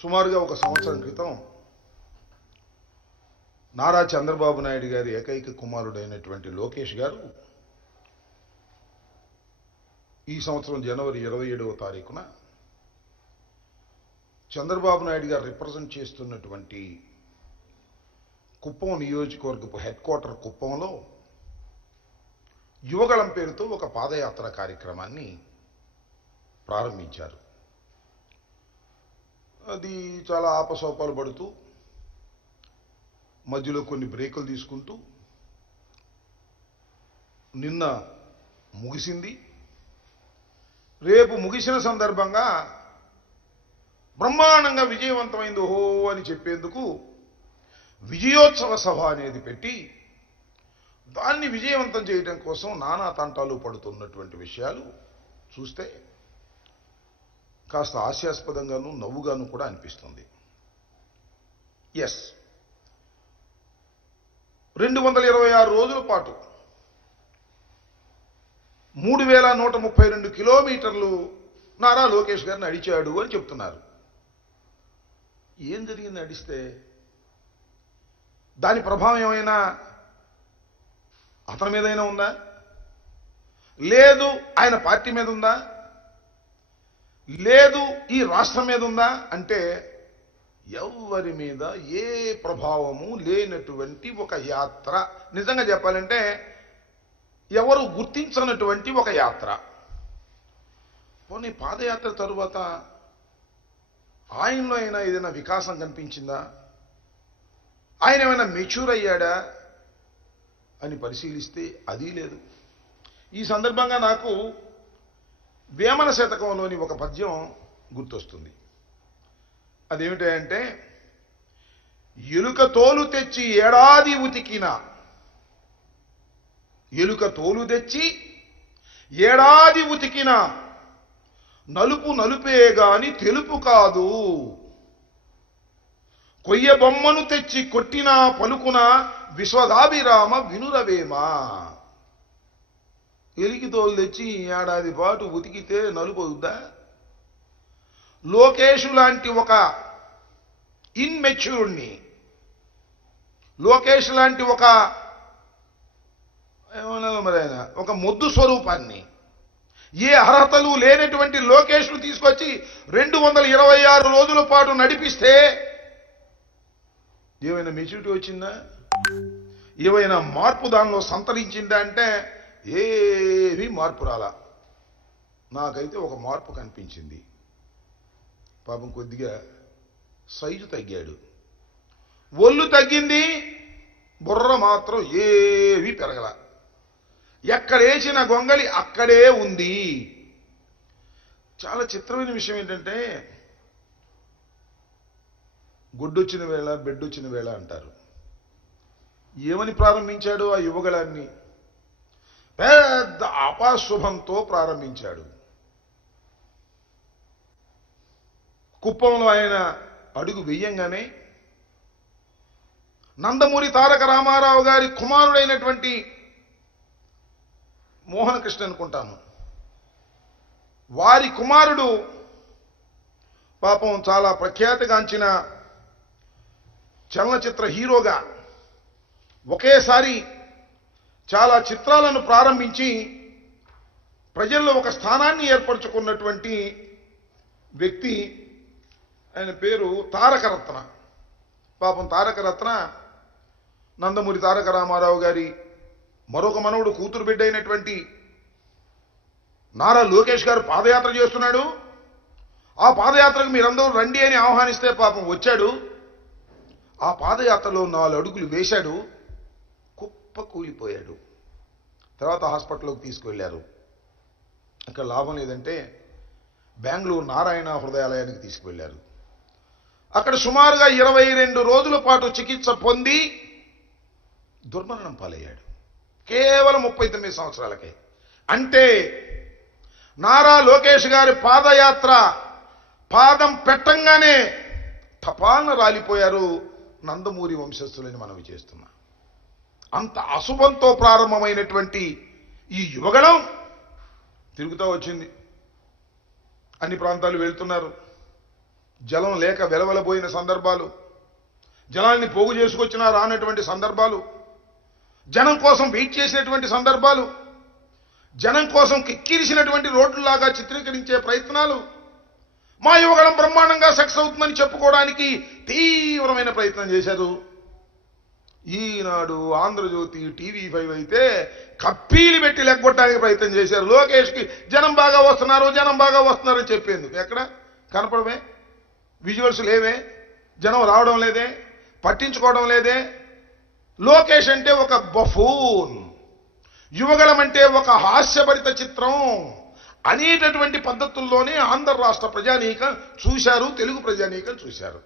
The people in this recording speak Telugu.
సుమారుగా ఒక సంవత్సరం క్రితం నారా చంద్రబాబు నాయుడు గారి ఏకైక కుమారుడైనటువంటి లోకేష్ గారు ఈ సంవత్సరం జనవరి 27వ తారీఖున చంద్రబాబు నాయుడు గారు రిప్రజెంట్ చేస్తున్నటువంటి కుప్పం నియోజకవర్గపు హెడ్ క్వార్టర్ కుప్పంలో యువగళం పేరుతో ఒక పాదయాత్ర కార్యక్రమాన్ని ప్రారంభించారు. అది చాలా ఆపసోపాలు పడుతూ మధ్యలో కొన్ని బ్రేకులు తీసుకుంటూ నిన్న ముగిసింది. రేపు ముగిసిన సందర్భంగా బ్రహ్మాండంగా విజయవంతమైంది ఓహో అని చెప్పేందుకు విజయోత్సవ సభ అనేది పెట్టి దాన్ని విజయవంతం చేయడం కోసం నానా తంటాలు పడుతున్నటువంటి విషయాలు చూస్తే కాస్త హాస్యాస్పదంగాను నవ్వుగాను కూడా అనిపిస్తుంది. ఎస్, 226 రోజుల పాటు 3132 కిలోమీటర్లు నారా లోకేష్ గారిని నడిచాడు అని చెప్తున్నారు. ఏం జరిగింది నడిస్తే? దాని ప్రభావం ఏమైనా అతని మీదైనా ఉందా? లేదు ఆయన పార్టీ మీద ఉందా? లేదు ఈ రాష్ట్రం మీద ఉందా? అంటే ఎవరి మీద ఏ ప్రభావము లేనటువంటి ఒక యాత్ర. నిజంగా చెప్పాలంటే ఎవరు గుర్తించనటువంటి ఒక యాత్ర. పోనీ పాదయాత్ర తరువాత ఆయనలో అయినా ఏదైనా వికాసం కనిపించిందా? ఆయన ఏమైనా మెచ్యూర్ అయ్యాడా అని పరిశీలిస్తే అది లేదు. ఈ సందర్భంగా నాకు వేమన శతకంలోని ఒక పద్యం గుర్తొస్తుంది. అదేమిటంటే, ఎలుక తోలు తెచ్చి ఏడాది ఉతికిన, ఎలుక తోలు తెచ్చి ఏడాది ఉతికిన నలుపు నలుపే గాని తెలుపు కాదు, కొయ్య బొమ్మను తెచ్చి కొట్టినా పలుకున విశ్వదాభిరామ వినురవేమా. ఎలికి తోలు తెచ్చి ఏడాది పాటు ఉతికితే నలుపు అవుద్దా? లోకేష్ లాంటి ఒక ఇన్మెచ్యూర్డ్ని, లోకేష్ లాంటి ఒక ఒక మొద్దు స్వరూపాన్ని, ఏ అర్హతలు లేనటువంటి లోకేష్ను తీసుకొచ్చి 226 రోజుల పాటు నడిపిస్తే ఏమైనా మెచ్యూరిటీ వచ్చిందా? ఏమైనా మార్పు దానిలో సంతరించిందా? అంటే ఏమీ మార్పు రాలా. నాకైతే ఒక మార్పు కనిపించింది. పాపం కొద్దిగా సైజు తగ్గాడు, ఒళ్ళు తగ్గింది, బుర్ర మాత్రం ఏమీ పెరగల. ఎక్కడేసిన గొంగలి అక్కడే ఉంది. చాలా చిత్రమైన విషయం ఏంటంటే, గుడ్డొచ్చిన వేళ బెడ్డొచ్చిన వేళ అంటారు. ఏమని ప్రారంభించాడు ఆ యువగళాన్ని? పెద్ద అపాశుభంతో ప్రారంభించాడు. కుప్పంలో ఆయన అడుగు వెయ్యంగానే నందమూరి తారక రామారావు గారి కుమారుడైనటువంటి మోహన్ కృష్ణ అనుకుంటాను, వారి కుమారుడు పాపం చాలా ప్రఖ్యాతిగాంచిన చలనచిత్ర హీరోగా ఒకేసారి చాలా చిత్రాలను ప్రారంభించి ప్రజల్లో ఒక స్థానాన్ని ఏర్పరచుకున్నటువంటి వ్యక్తి. ఆయన పేరు తారకరత్న. పాపం తారకరత్న నందమూరి తారక రామారావు గారి మరొక మనవుడు కూతురు బిడ్డ అయినటువంటి నారా లోకేష్ గారు పాదయాత్ర చేస్తున్నాడు. ఆ పాదయాత్రకు మీరందరూ రండి అని ఆహ్వానిస్తే పాపం వచ్చాడు. ఆ పాదయాత్రలో 4 అడుగులు వేశాడు, కుప్ప కూలిపోయాడు. తర్వాత హాస్పిటల్లోకి తీసుకువెళ్ళారు. అక్కడ లాభం లేదంటే బెంగళూరు నారాయణ హృదయాలయానికి తీసుకువెళ్ళారు. అక్కడ సుమారుగా 22 రోజుల పాటు చికిత్స పొంది దుర్మరణం పాలయ్యాడు. కేవలం 39 సంవత్సరాలకే. అంటే నారా లోకేష్ గారి పాదయాత్ర పాదం పెట్టంగానే తపాలను రాలిపోయారు నందమూరి వంశస్థులని మనవి చేస్తున్నా. అంత అశుభంతో ప్రారంభమైనటువంటి ఈ యువగళం తిరుగుతూ వచ్చింది. అన్ని ప్రాంతాలు వెళ్తున్నారు. జలం లేక వెలవెలబోయిన సందర్భాలు, జలాన్ని పోగు చేసుకొచ్చినా రానటువంటి సందర్భాలు, జనం కోసం వెయిట్ చేసినటువంటి సందర్భాలు, జనం కోసం కిక్కిరిసినటువంటి రోడ్లులాగా చిత్రీకరించే ప్రయత్నాలు, మా యువగళం బ్రహ్మాండంగా సక్సెస్ అవుతుందని చెప్పుకోవడానికి తీవ్రమైన ప్రయత్నం చేశారు. ఈనాడు, ఆంధ్రజ్యోతి, TV5 అయితే కప్పీలు పెట్టి లెగ్గొట్టడానికి ప్రయత్నం చేశారు. లోకేష్కి జనం బాగా వస్తున్నారు, జనం బాగా వస్తున్నారని చెప్పేందుకు ఎక్కడ కనపడమే, విజువల్స్ లేవే, జనం రావడం లేదే, పట్టించుకోవడం లేదే. లోకేష్ అంటే ఒక బఫూన్, యువగళం అంటే ఒక హాస్యభరిత చిత్రం అనేటటువంటి పద్ధతుల్లోనే ఆంధ్ర రాష్ట్ర ప్రజానీకం చూశారు, తెలుగు ప్రజానీకం చూశారు.